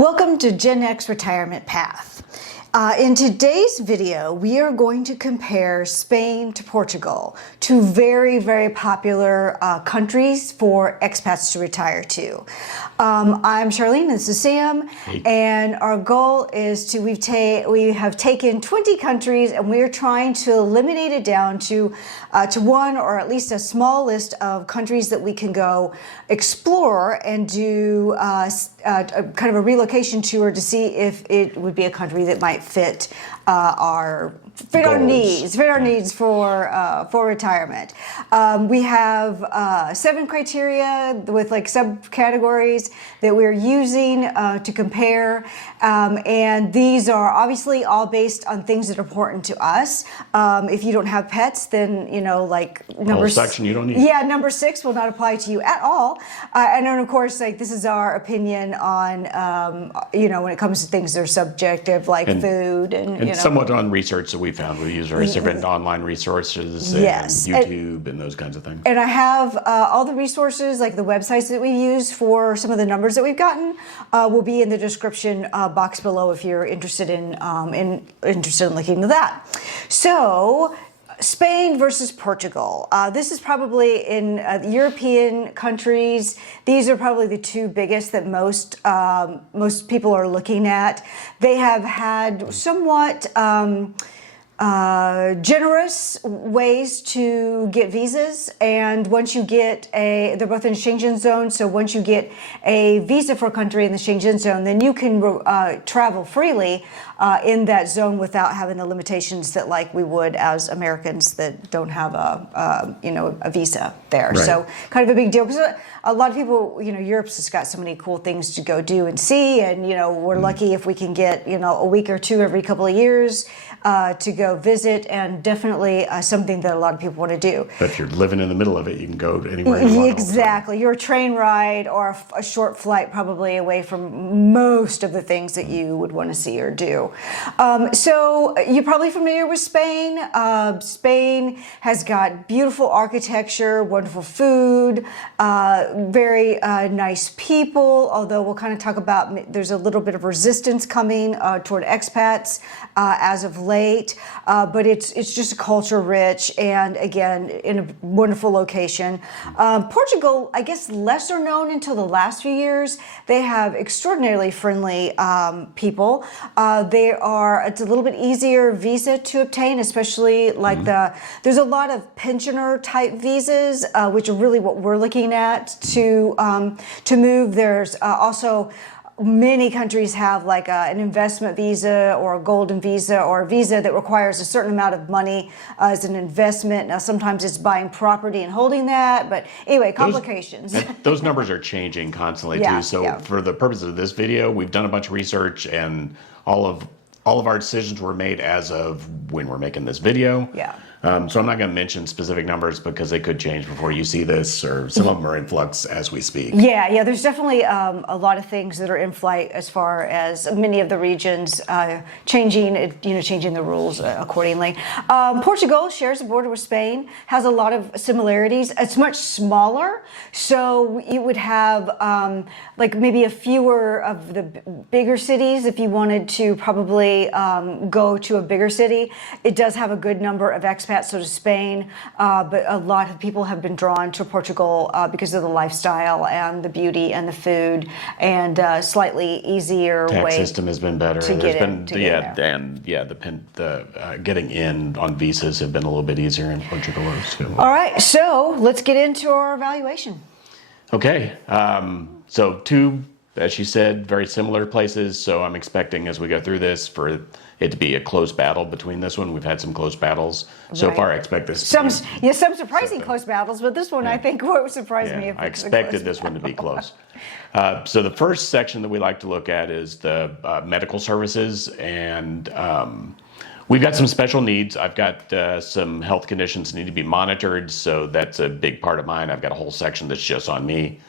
Welcome to Gen X Retirement Path. In today's video, we are going to compare Spain to Portugal, two very, very popular countries for expats to retire to. I'm Charlene, this is Sam, and our goal is to, we have taken 20 countries and we are trying to eliminate it down to one or at least a small list of countries that we can go explore and do kind of a relocation tour to see if it would be a country that might fit our needs for retirement. We have 7 criteria with like subcategories that we're using to compare, and these are obviously all based on things that are important to us. If you don't have pets, then like number section you don't need. Yeah, number 6 will not apply to you at all. And then of course, like this is our opinion on when it comes to things that are subjective, like food and somewhat on research that we found. We use various different online resources and YouTube and those kinds of things. And I have all the resources, like the websites that we use for some of the numbers that we've gotten, will be in the description box below if you're interested in looking into that. So, Spain versus Portugal. This is probably in European countries. These are probably the 2 biggest that most people are looking at. They have had somewhat generous ways to get visas, and once you get they're both in Schengen zone, so once you get a visa for a country in the Schengen zone, then you can travel freely in that zone without having the limitations that like we would as Americans that don't have a visa there. Right. So kind of a big deal because a lot of people, Europe's just got so many cool things to go do and see, and we're lucky if we can get a week or 2 every couple of years to go visit, and definitely something that a lot of people want to do. But if you're living in the middle of it, you can go anywhere you want. Exactly. You're a train ride or a short flight probably away from most of the things that you would want to see or do. So you're probably familiar with Spain. Spain has got beautiful architecture, wonderful food, very nice people, although we'll kind of talk about there's a little bit of resistance coming toward expats as of late, but it's just a culture rich and again in a wonderful location. Portugal, I guess lesser known until the last few years. They have extraordinarily friendly people. It's a little bit easier visa to obtain, especially like there's a lot of pensioner type visas, which are really what we're looking at to move. There's also many countries have like an investment visa or a golden visa or a visa that requires a certain amount of money as an investment. Now, sometimes it's buying property and holding that, but anyway, complications. Those numbers are changing constantly too. So for the purpose of this video, we've done a bunch of research, and all of our decisions were made as of when we're making this video. Yeah. So I'm not going to mention specific numbers because they could change before you see this, or some of them are in flux as we speak. Yeah, there's definitely a lot of things that are in flight as far as many of the regions changing the rules accordingly. Portugal shares a border with Spain, has a lot of similarities. It's much smaller, so you would have like maybe a fewer of the bigger cities if you wanted to probably go to a bigger city. It does have a good number of expats, so to Spain, but a lot of people have been drawn to Portugal because of the lifestyle and the beauty and the food, and slightly easier tax system has been better. Getting in on visas have been a little bit easier in Portugal. All right, so let's get into our evaluation. Okay, so 2, as she said, very similar places. So I'm expecting as we go through this for it to be a close battle between this one. We've had some close battles so far. I expect this. Some surprising close battles, but this one I think would surprise me. I expected this one to be close. So the first section that we like to look at is the medical services, and we've got some special needs. I've got some health conditions that need to be monitored, so that's a big part of mine. I've got a whole section that's just on me.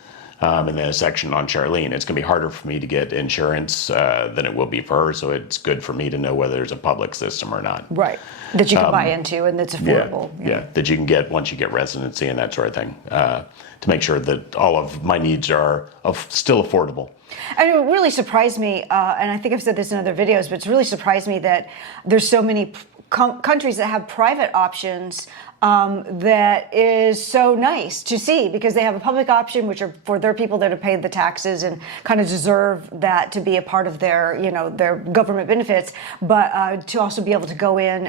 and then a section on Charlene. It's going to be harder for me to get insurance than it will be for her, so it's good for me to know whether there's a public system or not. Right, that you can buy into and that's affordable. Yeah, that you can get once you get residency and that sort of thing, to make sure that all of my needs are still affordable. And it really surprised me, and I think I've said this in other videos, but it's really surprised me that there's so many countries that have private options. That is so nice to see, because they have a public option, which are for their people that have paid the taxes and kind of deserve that to be a part of their, their government benefits. But to also be able to go in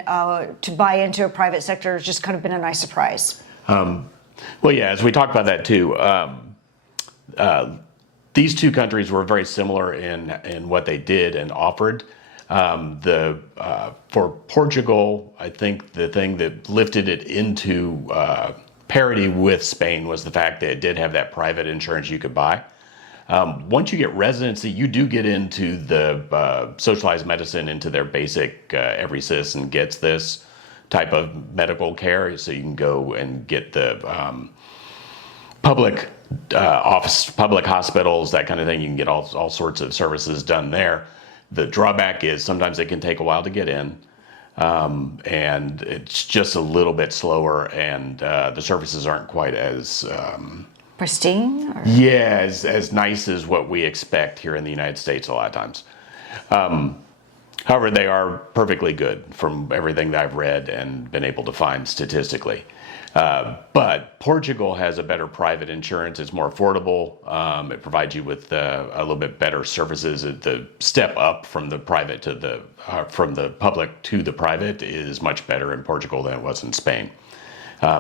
to buy into a private sector has just kind of been a nice surprise. Well, yeah, as we talked about that too. These two countries were very similar in what they did and offered. For Portugal, I think the thing that lifted it into parity with Spain was the fact that it did have that private insurance you could buy. Once you get residency, you do get into the socialized medicine, into their basic, every citizen gets this type of medical care. So you can go and get the public public hospitals, that kind of thing. You can get all sorts of services done there. The drawback is sometimes it can take a while to get in, and it's just a little bit slower, and the services aren't quite as pristine? Or? Yeah, as nice as what we expect here in the United States a lot of times. However, they are perfectly good from everything that I've read and been able to find statistically. But Portugal has a better private insurance. It's more affordable. It provides you with a little bit better services. The step up from the private to from the public to the private is much better in Portugal than it was in Spain.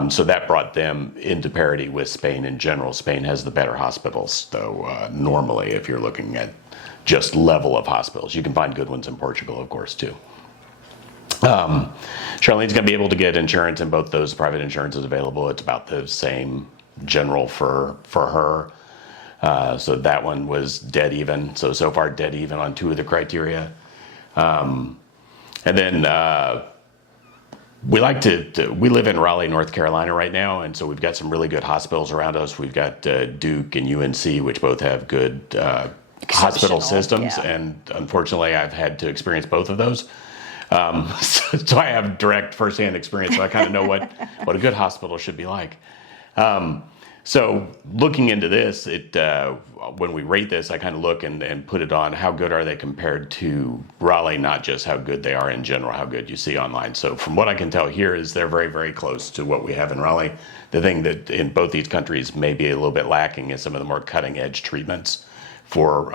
So that brought them into parity with Spain in general. Spain has the better hospitals, though. Normally, if you're looking at just level of hospitals, you can find good ones in Portugal, of course, too. Charlene's going to be able to get insurance, and both those private insurance is available. It's about the same general for her. So that one was dead even. So far dead even on two of the criteria. And then we live in Raleigh, North Carolina right now, and so we've got some really good hospitals around us. We've got Duke and UNC, which both have good hospital systems, yeah. And unfortunately I've had to experience both of those. So I have direct firsthand experience, so I kind of know what a good hospital should be like. So looking into this, when we rate this, I kind of look and put it on how good are they compared to Raleigh, not just how good they are in general, how good you see online. So from what I can tell here is they're very, very close to what we have in Raleigh. The thing that in both these countries may be a little bit lacking is some of the more cutting edge treatments for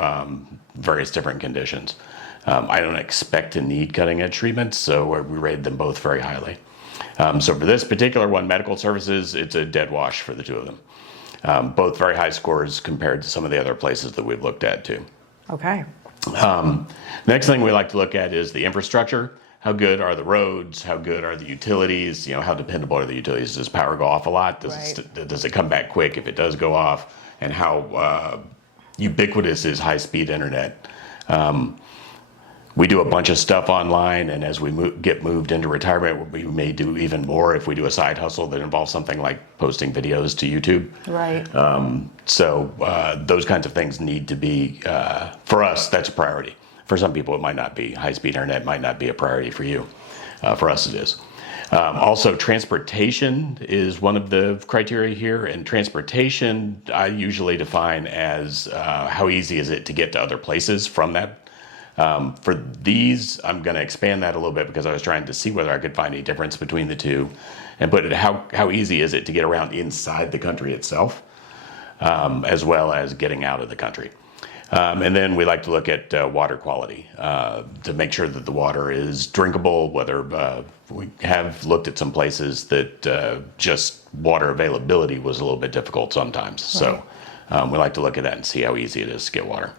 various different conditions. I don't expect to need cutting edge treatments, so we rated them both very highly. So for this particular one, medical services, it's a dead wash for the two of them. Both very high scores compared to some of the other places that we've looked at too. Okay. Next thing we like to look at is the infrastructure. How good are the roads? How good are the utilities? How dependable are the utilities? Does power go off a lot? Does it come back quick if it does go off? And how ubiquitous is high-speed internet? We do a bunch of stuff online, and as we get moved into retirement, we may do even more if we do a side hustle that involves something like posting videos to YouTube. Right. So those kinds of things need to be, for us, that's a priority. For some people, it might not be. High-speed internet might not be a priority for you. For us, it is. Also, transportation is one of the criteria here, and transportation I usually define as how easy is it to get to other places from that. For these, I'm going to expand that a little bit because I was trying to see whether I could find any difference between the two, and put it how easy is it to get around inside the country itself, as well as getting out of the country. And then we like to look at water quality to make sure that the water is drinkable, whether we have looked at some places that just water availability was a little bit difficult sometimes. Right. So we like to look at that and see how easy it is to get water.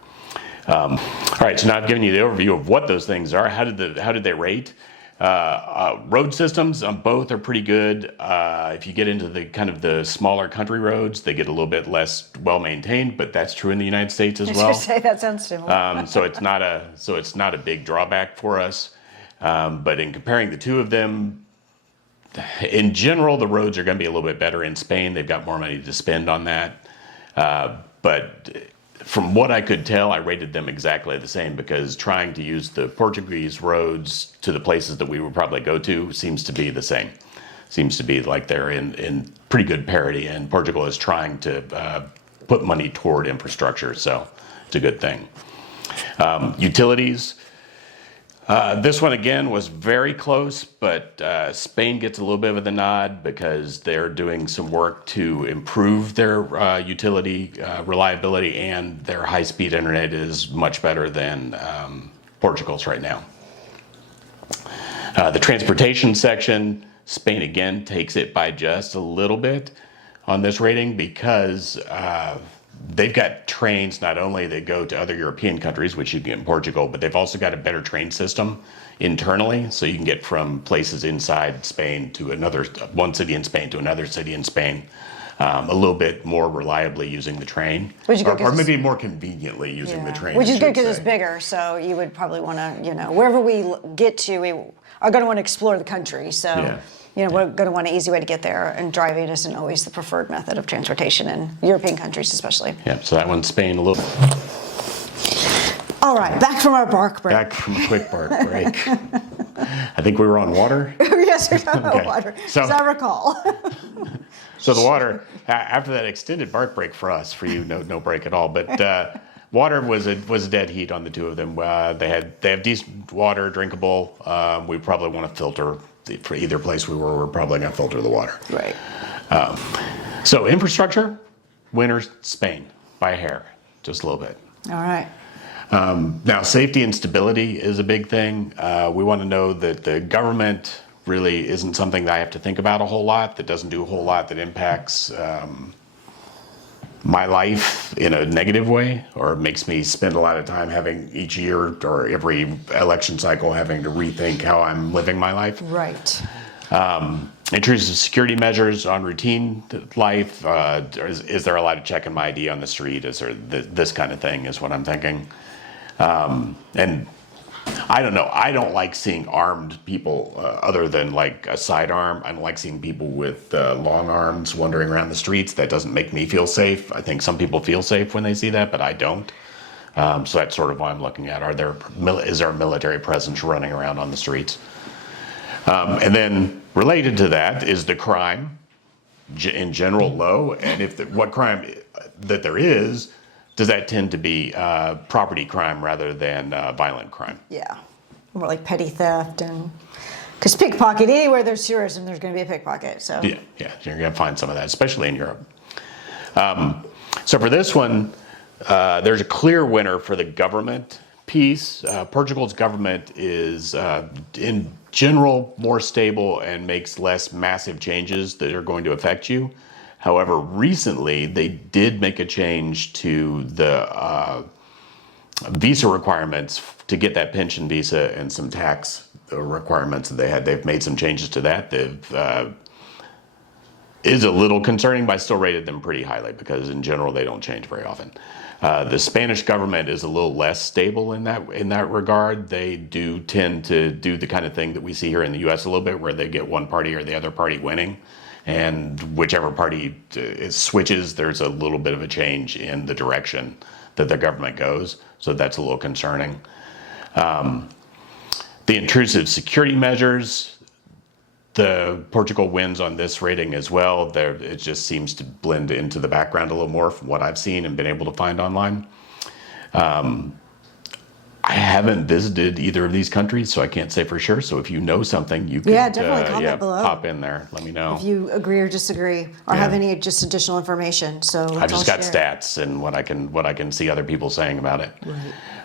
All right, so now I've given you the overview of what those things are. How did they rate? Road systems, both are pretty good. If you get into the kind of the smaller country roads, they get a little bit less well maintained, but that's true in the United States as well. I was going to say that sounds similar. So it's not a big drawback for us. But in comparing the two of them, in general, the roads are going to be a little bit better in Spain. They've got more money to spend on that. But from what I could tell, I rated them exactly the same, because trying to use the Portuguese roads to the places that we would probably go to seems to be the same. Seems to be like they're in pretty good parity, and Portugal is trying to put money toward infrastructure, so it's a good thing. Utilities. This one again was very close, but Spain gets a little bit of the nod because they're doing some work to improve their utility reliability, and their high-speed internet is much better than Portugal's right now. The transportation section, Spain again takes it by just a little bit on this rating, because they've got trains not only that go to other European countries, which you can get in Portugal, but they've also got a better train system internally, so you can get from places inside Spain to one city in Spain to another city in Spain, a little bit more reliably using the train, or maybe more conveniently using the train. Which is good because it's bigger, so you would probably want to, wherever we get to, we are going to want to explore the country, so... we're going to want an easy way to get there, and driving isn't always the preferred method of transportation in European countries especially. Yeah, so that one's Spain a little. All right, back from our bark break. Back from a quick bark break. I think we were on water. Yes, we're on water, so, as I recall. So the water, after that extended bark break for us, for you, no break at all, but water was a dead heat on the two of them. They have decent water, drinkable. We probably want to filter. For either place we're probably going to filter the water. Right. So infrastructure, winner Spain by a hair, just a little bit. All right. Now, safety and stability is a big thing. We want to know that the government really isn't something that I have to think about a whole lot, that doesn't do a whole lot, that impacts my life in a negative way, or makes me spend a lot of time having each year or every election cycle having to rethink how I'm living my life. Right. Intrusive security measures on routine life. Is there a lot of checking my ID on the street? Is there this kind of thing is what I'm thinking. And I don't know. I don't like seeing armed people other than like a sidearm. I don't like seeing people with long arms wandering around the streets. That doesn't make me feel safe. I think some people feel safe when they see that, but I don't. So that's sort of what I'm looking at. Is there a military presence running around on the streets? And then related to that is the crime in general low, and what crime that there is. Does that tend to be property crime rather than violent crime? Yeah, more like petty theft, and because pickpocket, anywhere there's tourism, there's going to be a pickpocket. So yeah, you're going to find some of that, especially in Europe. So for this one, there's a clear winner for the government piece. Portugal's government is, in general, more stable and makes less massive changes that are going to affect you. However, recently they did make a change to the visa requirements to get that pension visa, and some tax requirements that they had. They've made some changes to that. Is a little concerning, but I still rated them pretty highly because in general they don't change very often. The Spanish government is a little less stable in that regard. They do tend to do the kind of thing that we see here in the U.S. a little bit, where they get one party or the other party winning. And whichever party switches, there's a little bit of a change in the direction that the government goes. So that's a little concerning. The intrusive security measures, Portugal wins on this rating as well. It just seems to blend into the background a little more from what I've seen and been able to find online. I haven't visited either of these countries, so I can't say for sure. So if you know something, you can definitely comment below. Pop in there. Let me know if you agree or disagree, or have any just additional information. So I've just got stats and what I can see other people saying about it.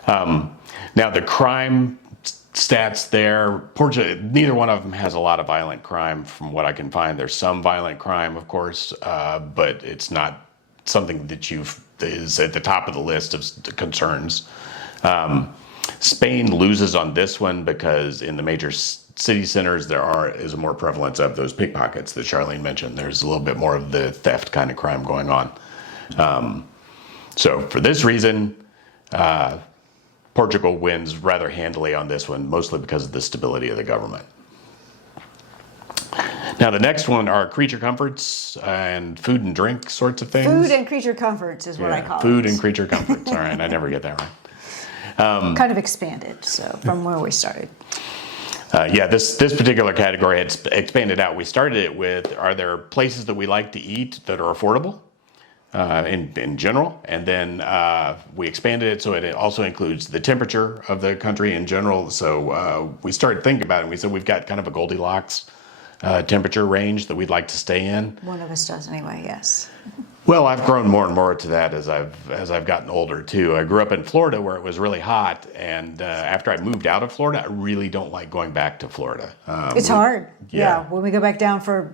Right. Now the crime stats there, Portugal, neither one of them has a lot of violent crime from what I can find. There's some violent crime, of course, but it's not something that is at the top of the list of concerns. Spain loses on this one because in the major city centers is a more prevalence of those pickpockets that Charlene mentioned. There's a little bit more of the theft kind of crime going on. So for this reason, Portugal wins rather handily on this one, mostly because of the stability of the government. Now, the next one are creature comforts and food and drink sorts of things. Food and creature comforts is what I call it. Food and creature comforts. All right, I never get that right. Kind of expanded, so from where we started. This particular category had expanded out. We started it with, are there places that we like to eat that are affordable in general? And then we expanded it so it also includes the temperature of the country in general. So we started thinking about it, and we said we've got kind of a Goldilocks temperature range that we'd like to stay in. One of us does anyway, yes. Well, I've grown more and more to that as I've gotten older too. I grew up in Florida where it was really hot, and after I moved out of Florida, I really don't like going back to Florida. It's hard. Yeah. When we go back down for,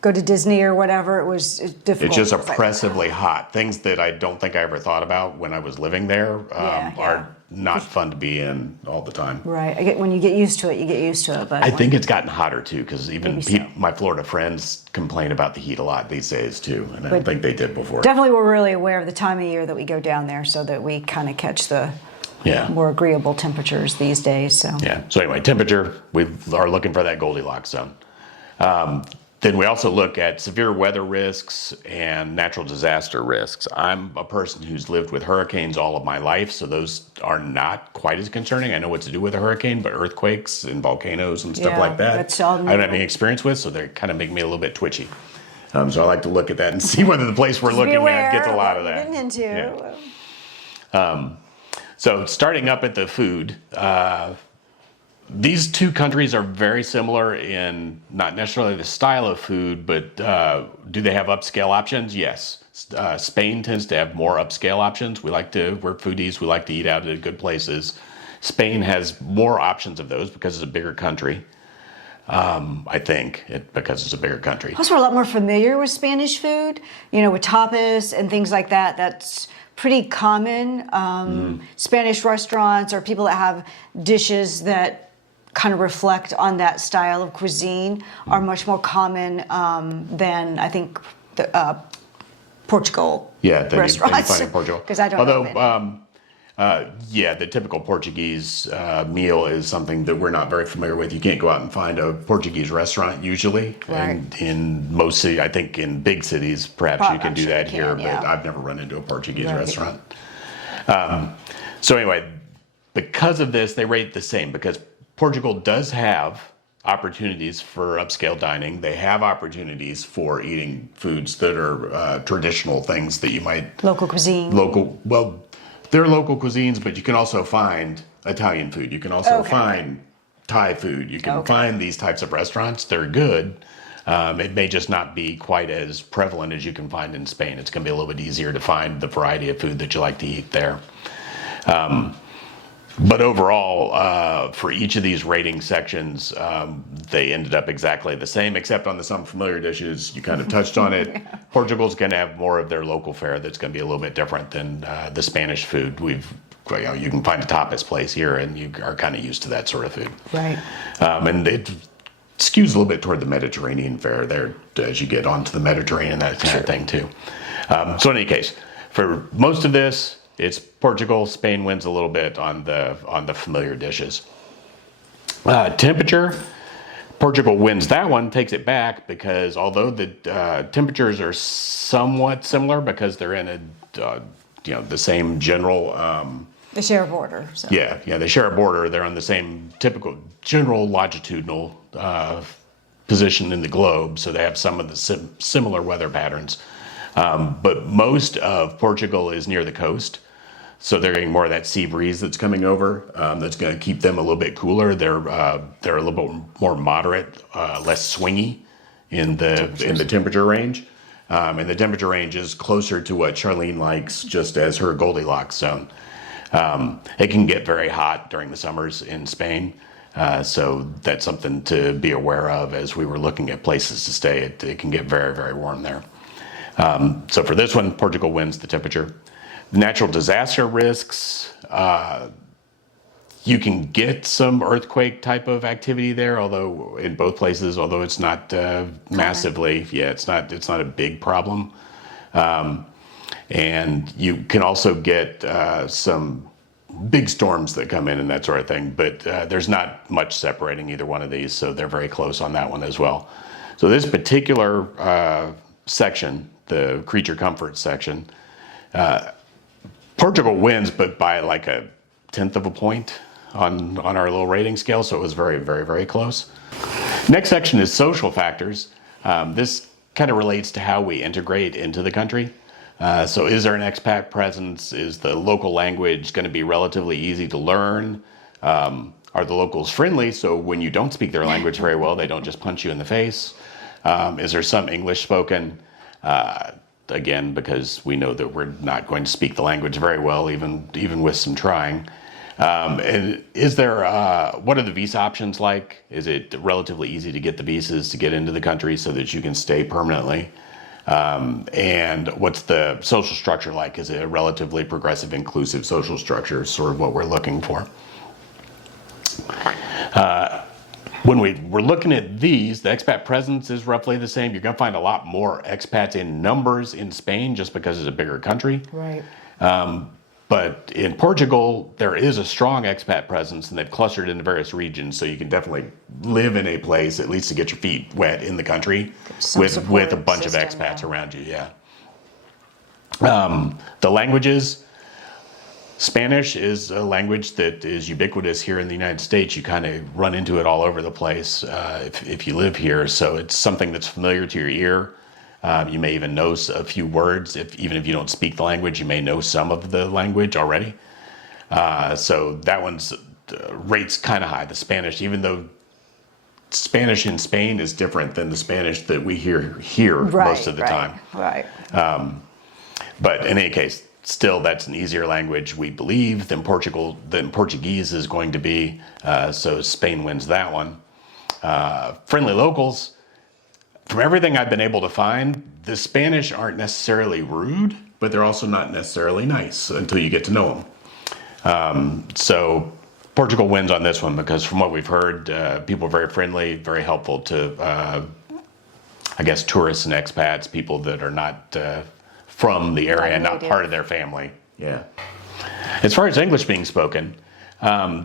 go to Disney or whatever, it was difficult. It's just oppressively hot. Things that I don't think I ever thought about when I was living there are not fun to be in all the time. Right. When you get used to it, you get used to it. But I think it's gotten hotter too, because even my Florida friends complain about the heat a lot these days too, and I don't think they did before. Definitely, we're really aware of the time of year that we go down there, so that we kind of catch the more agreeable temperatures these days. So So anyway, temperature, we are looking for that Goldilocks zone. Then we also look at severe weather risks and natural disaster risks. I'm a person who's lived with hurricanes all of my life, so those are not quite as concerning. I know what to do with a hurricane, but earthquakes and volcanoes and stuff like that, that's all I don't have any experience with, so they kind of make me a little bit twitchy. So I like to look at that and see whether the place we're looking at gets a lot of that. Getting into. So starting up at the food, these two countries are very similar in not necessarily the style of food, but do they have upscale options? Yes. Spain tends to have more upscale options. We're foodies. We like to eat out at good places. Spain has more options of those because it's a bigger country. I think because it's a bigger country. Plus, we're a lot more familiar with Spanish food, with tapas and things like that. That's pretty common. Spanish restaurants or people that have dishes that kind of reflect on that style of cuisine are much more common than I think the Portugal restaurants. That you find in Portugal. Because I don't know. The typical Portuguese meal is something that we're not very familiar with. You can't go out and find a Portuguese restaurant usually. Right. And in most cities, I think in big cities, perhaps you can do that here, but I've never run into a Portuguese restaurant. So anyway, because of this, they rate the same because Portugal does have opportunities for upscale dining. They have opportunities for eating foods that are traditional things that you might... Local cuisine. They're local cuisines, but you can also find Italian food. You can also find Thai food. You can find these types of restaurants. They're good. It may just not be quite as prevalent as you can find in Spain. It's going to be a little bit easier to find the variety of food that you like to eat there. But overall, for each of these rating sections, they ended up exactly the same, except on the some familiar dishes. You kind of touched on it. Portugal's going to have more of their local fare that's going to be a little bit different than the Spanish food. You can find a tapas place here, and you are kind of used to that sort of food. Right. And it skews a little bit toward the Mediterranean fare there as you get onto the Mediterranean, that kind of thing too. So in any case, for most of this, it's Portugal. Spain wins a little bit on the familiar dishes. Temperature, Portugal wins that one, takes it back because although the temperatures are somewhat similar because they're in the same general. They share a border. So. Yeah, they share a border. They're on the same typical general longitudinal position in the globe, so they have some of the similar weather patterns. But most of Portugal is near the coast, so they're getting more of that sea breeze that's coming over. That's going to keep them a little bit cooler. They're a little bit more moderate, less swingy in the temperature range, and the temperature range is closer to what Charlene likes, just as her Goldilocks zone. It can get very hot during the summers in Spain, so that's something to be aware of as we were looking at places to stay. It can get very, very warm there. So for this one, Portugal wins the temperature. Natural disaster risks, you can get some earthquake type of activity there, although in both places, although it's not massively, it's not a big problem. And you can also get some big storms that come in and that sort of thing, but there's not much separating either one of these, so they're very close on that one as well. So this particular section, the creature comfort section, Portugal wins, but by like a tenth of a point on our little rating scale. So it was very, very, very close. Next section is social factors. This kind of relates to how we integrate into the country. So is there an expat presence? Is the local language going to be relatively easy to learn? Are the locals friendly? So when you don't speak their language very well, they don't just punch you in the face. Is there some English spoken? Again, because we know that we're not going to speak the language very well, even with some trying. And is there, what are the visa options like? Is it relatively easy to get the visas to get into the country so that you can stay permanently? And what's the social structure like? Is it a relatively progressive, inclusive social structure, sort of what we're looking for? When we're looking at these, the expat presence is roughly the same. You're going to find a lot more expats in numbers in Spain just because it's a bigger country. Right. But in Portugal, there is a strong expat presence, and they've clustered into various regions, so you can definitely live in a place, at least to get your feet wet in the country, with a bunch of expats around you, yeah. The languages, Spanish is a language that is ubiquitous here in the United States. You kind of run into it all over the place if you live here, so it's something that's familiar to your ear. You may even know a few words. Even if you don't speak the language, you may know some of the language already. So that one's rate's kind of high, the Spanish, even though Spanish in Spain is different than the Spanish that we hear here most of the time. Right. But in any case, still that's an easier language, we believe, than Portuguese is going to be. So Spain wins that one. Friendly locals. From everything I've been able to find, the Spanish aren't necessarily rude, but they're also not necessarily nice until you get to know them. So Portugal wins on this one because from what we've heard, people are very friendly, very helpful to, I guess, tourists and expats, people that are not from the area, not part of their family. Yeah. As far as English being spoken,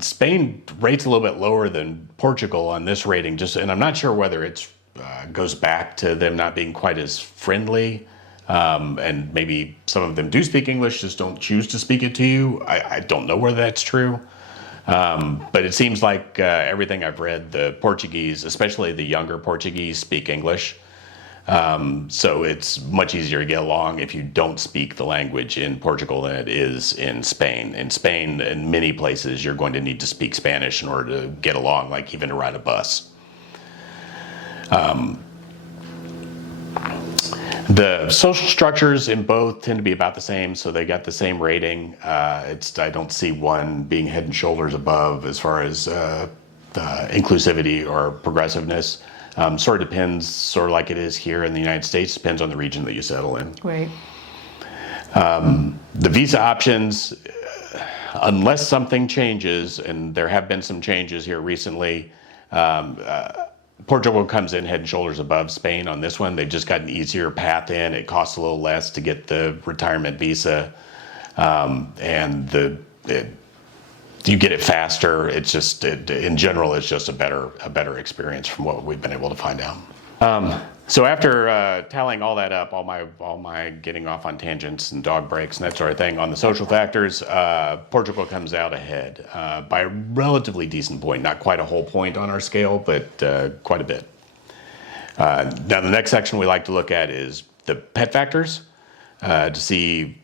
Spain rates a little bit lower than Portugal on this rating, and I'm not sure whether it's goes back to them not being quite as friendly, and maybe some of them do speak English, just don't choose to speak it to you. I don't know whether that's true, but it seems like everything I've read, the Portuguese, especially the younger Portuguese, speak English. So it's much easier to get along if you don't speak the language in Portugal than it is in Spain. In Spain, in many places, you're going to need to speak Spanish in order to get along, like even to ride a bus. The social structures in both tend to be about the same, so they got the same rating. I don't see one being head and shoulders above as far as inclusivity or progressiveness. Sort of depends, sort of like it is here in the United States, depends on the region that you settle in. Right. The visa options, unless something changes, and there have been some changes here recently, Portugal comes in head and shoulders above Spain on this one. They've just got an easier path in. It costs a little less to get the retirement visa, and you get it faster. It's just, in general, it's just a better experience from what we've been able to find out. So after tallying all that up, all my getting off on tangents and dog breaks and that sort of thing, on the social factors, Portugal comes out ahead by a relatively decent point. Not quite a whole point on our scale, but quite a bit. Now the next section we like to look at is the pet factors, to see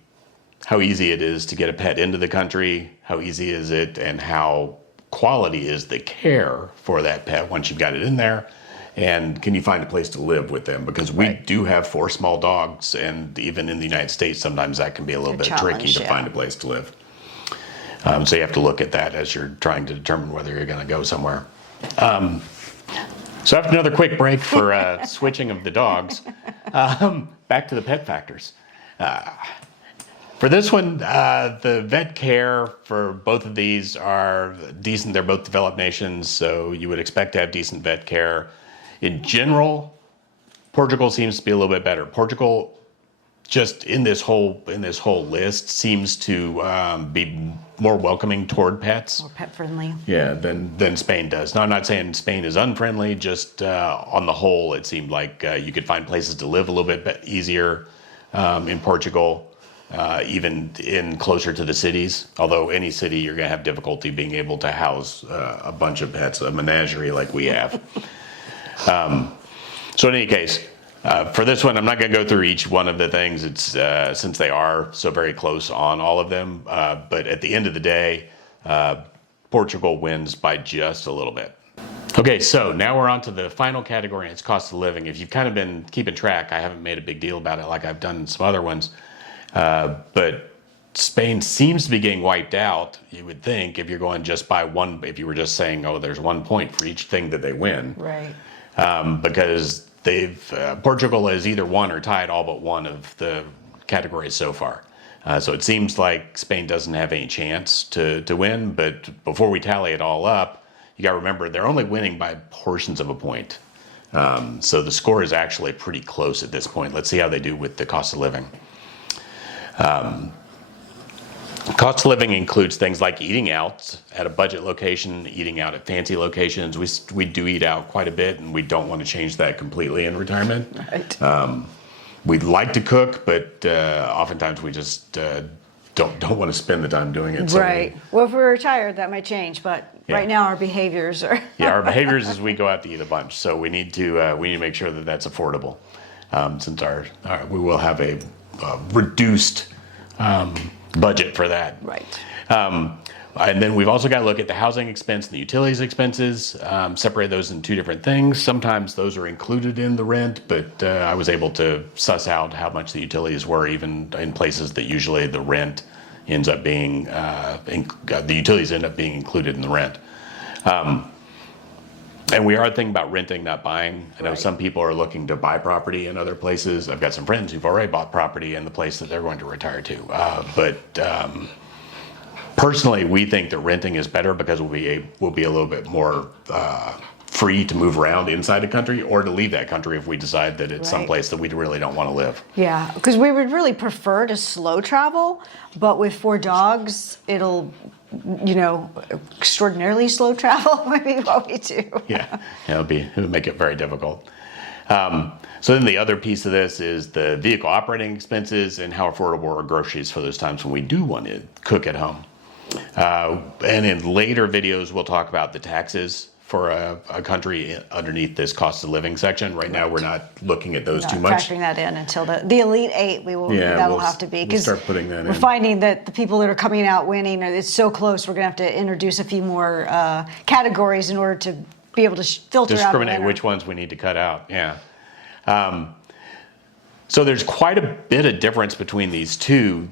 how easy it is to get a pet into the country, how easy is it, and how quality is the care for that pet once you've got it in there. And can you find a place to live with them? Because we do have 4 small dogs, and even in the United States, sometimes that can be a little bit tricky to find a place to live. So you have to look at that as you're trying to determine whether you're going to go somewhere. So after another quick break for switching of the dogs, back to the pet factors. For this one, the vet care for both of these are decent. They're both developed nations, so you would expect to have decent vet care. In general, Portugal seems to be a little bit better. Portugal just in this whole list seems to be more welcoming toward pets, more pet friendly. Yeah, than Spain does. Now, I'm not saying Spain is unfriendly. Just on the whole, it seemed like you could find places to live a little bit easier in Portugal, even in closer to the cities. Although any city, you're going to have difficulty being able to house a bunch of pets, a menagerie like we have. So in any case. For this one, I'm not going to go through each one of the things. It's since they are so very close on all of them. But at the end of the day, Portugal wins by just a little bit. Okay, so now we're on to the final category, and it's cost of living. If you've kind of been keeping track, I haven't made a big deal about it like I've done in some other ones. But Spain seems to be getting wiped out, you would think, if you're going just by one, if you were just saying, oh, there's 1 point for each thing that they win. Right. Because Portugal has either won or tied all but one of the categories so far. So it seems like Spain doesn't have any chance to win, but before we tally it all up, you got to remember they're only winning by portions of a point. So the score is actually pretty close at this point. Let's see how they do with the cost of living. Cost of living includes things like eating out at a budget location, eating out at fancy locations. We do eat out quite a bit, and we don't want to change that completely in retirement. Right. We'd like to cook, but oftentimes we just don't want to spend the time doing it. So right. Well, if we're retired, that might change, but right now our behaviors are. Yeah, our behaviors is we go out to eat a bunch, so we need to make sure that that's affordable, since we will have a reduced budget for that. Right. And then we've also got to look at the housing expense and the utilities expenses, separate those in two different things. Sometimes those are included in the rent, but I was able to suss out how much the utilities were, even in places that usually the rent ends up being, the utilities end up being included in the rent. And we are thinking about renting, not buying. I know some people are looking to buy property in other places. I've got some friends who've already bought property in the place that they're going to retire to. But personally, we think that renting is better because we'll be a little bit more free to move around inside a country or to leave that country if we decide that it's someplace that we really don't want to live. Yeah, because we would really prefer to slow travel, but with 4 dogs, it'll extraordinarily slow travel might be what we do. Yeah, it would make it very difficult. So then the other piece of this is the vehicle operating expenses and how affordable are groceries for those times when we do want to cook at home. And in later videos, we'll talk about the taxes for a country underneath this cost of living section. Right now, we're not looking at those too much. Factoring that in until the Elite 8, that'll have to be. We'll start putting that in. We're finding that the people that are coming out winning, it's so close, we're going to have to introduce a few more categories in order to be able to filter out. Discriminate which ones we need to cut out, yeah. So there's quite a bit of difference between these two.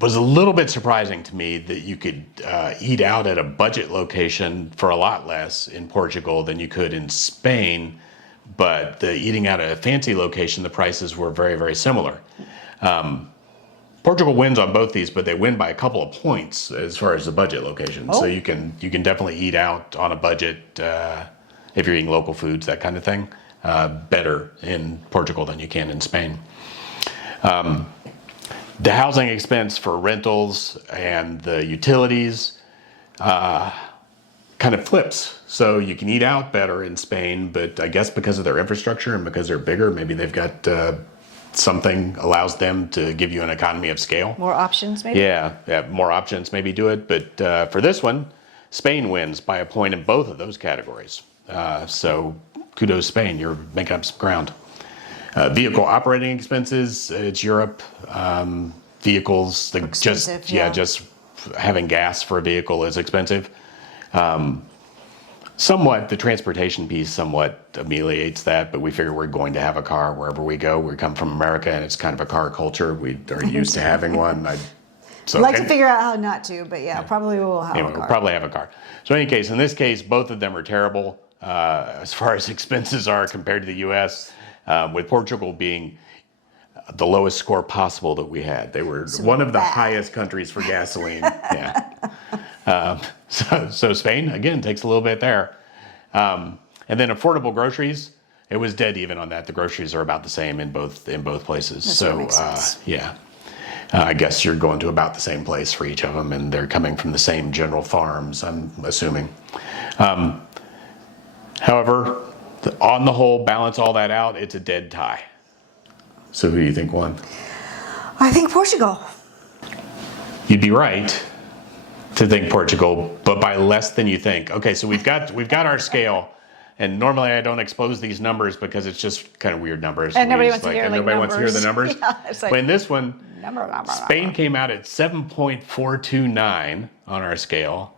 Was a little bit surprising to me that you could eat out at a budget location for a lot less in Portugal than you could in Spain, but the eating out at a fancy location, the prices were very, very similar. Portugal wins on both these, but they win by a couple of points as far as the budget location. Oh. So you can definitely eat out on a budget if you're eating local foods, that kind of thing, better in Portugal than you can in Spain. The housing expense for rentals and the utilities kind of flips. So you can eat out better in Spain, but I guess because of their infrastructure and because they're bigger, maybe they've got something allows them to give you an economy of scale. More options, maybe? Yeah, more options maybe do it. But for this one, Spain wins by a point in both of those categories. So kudos Spain, you're making up some ground. Vehicle operating expenses, it's Europe. Vehicles, just having gas for a vehicle is expensive. Somewhat, the transportation piece somewhat ameliorates that, but we figure we're going to have a car wherever we go. We come from America, and it's kind of a car culture. We are used to having one. To figure out how not to, but probably we'll have a car. We'll probably have a car. So in any case, in this case, both of them are terrible as far as expenses are compared to the U.S., with Portugal being the lowest score possible that we had. They were one of the highest countries for gasoline. So Spain, again, takes a little bit there. And then affordable groceries. It was dead even on that. The groceries are about the same in both places. So makes sense. yeah, I guess you're going to about the same place for each of them, and they're coming from the same general farms, I'm assuming. However, on the whole, balance all that out, it's a dead tie. So who do you think won? I think Portugal. You'd be right to think Portugal, but by less than you think. Okay, so we've got our scale, and normally I don't expose these numbers because it's just kind of weird numbers. And nobody wants to hear nobody wants to hear the numbers. Yeah, it's like, but in this one, number. Spain came out at 7.429 on our scale,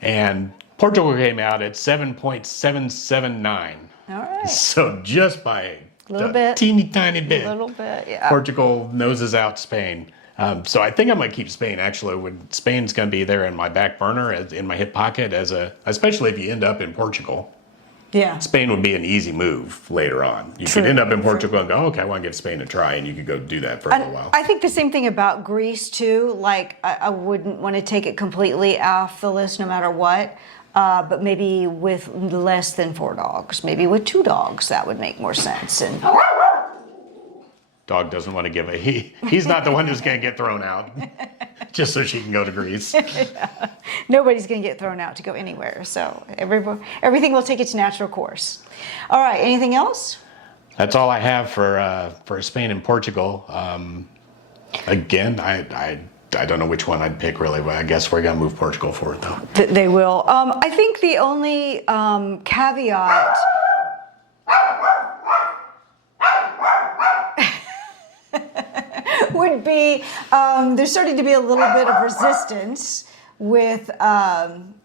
and Portugal came out at 7.779. All right. So just by a little bit, teeny tiny bit. A little bit, yeah. Portugal noses out Spain. So I think I'm going to keep Spain. Actually, Spain's going to be there in my back burner, in my hip pocket, especially if you end up in Portugal. Yeah. Spain would be an easy move later on. You could end up in Portugal and go, okay, I want to give Spain a try, and you could go do that for a little while. I think the same thing about Greece too. Like I wouldn't want to take it completely off the list, no matter what. But maybe with less than 4 dogs, maybe with 2 dogs, that would make more sense. And dog doesn't want to give he's not the one who's going to get thrown out just so she can go to Greece. Yeah. Nobody's going to get thrown out to go anywhere. So everything will take its natural course. All right. Anything else? That's all I have for Spain and Portugal. Again, I don't know which one I'd pick really, but I guess we're going to move Portugal forward though. They will. I think the only caveat would be there's starting to be a little bit of resistance with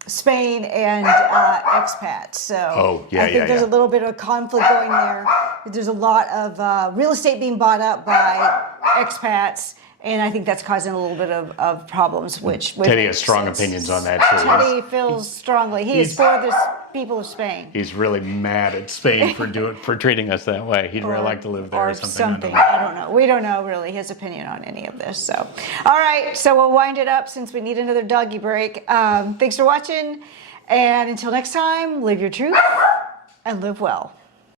Spain and expats. So I think there's a little bit of conflict going there. There's a lot of real estate being bought up by expats. And I think that's causing a little bit of problems, which Teddy has strong opinions on that too. Teddy feels strongly. He is for the people of Spain. He's really mad at Spain for treating us that way. He'd really like to live there or something. I don't know. We don't know really his opinion on any of this. So, all right. So we'll wind it up since we need another doggy break. Thanks for watching, and until next time, live your truth and live well.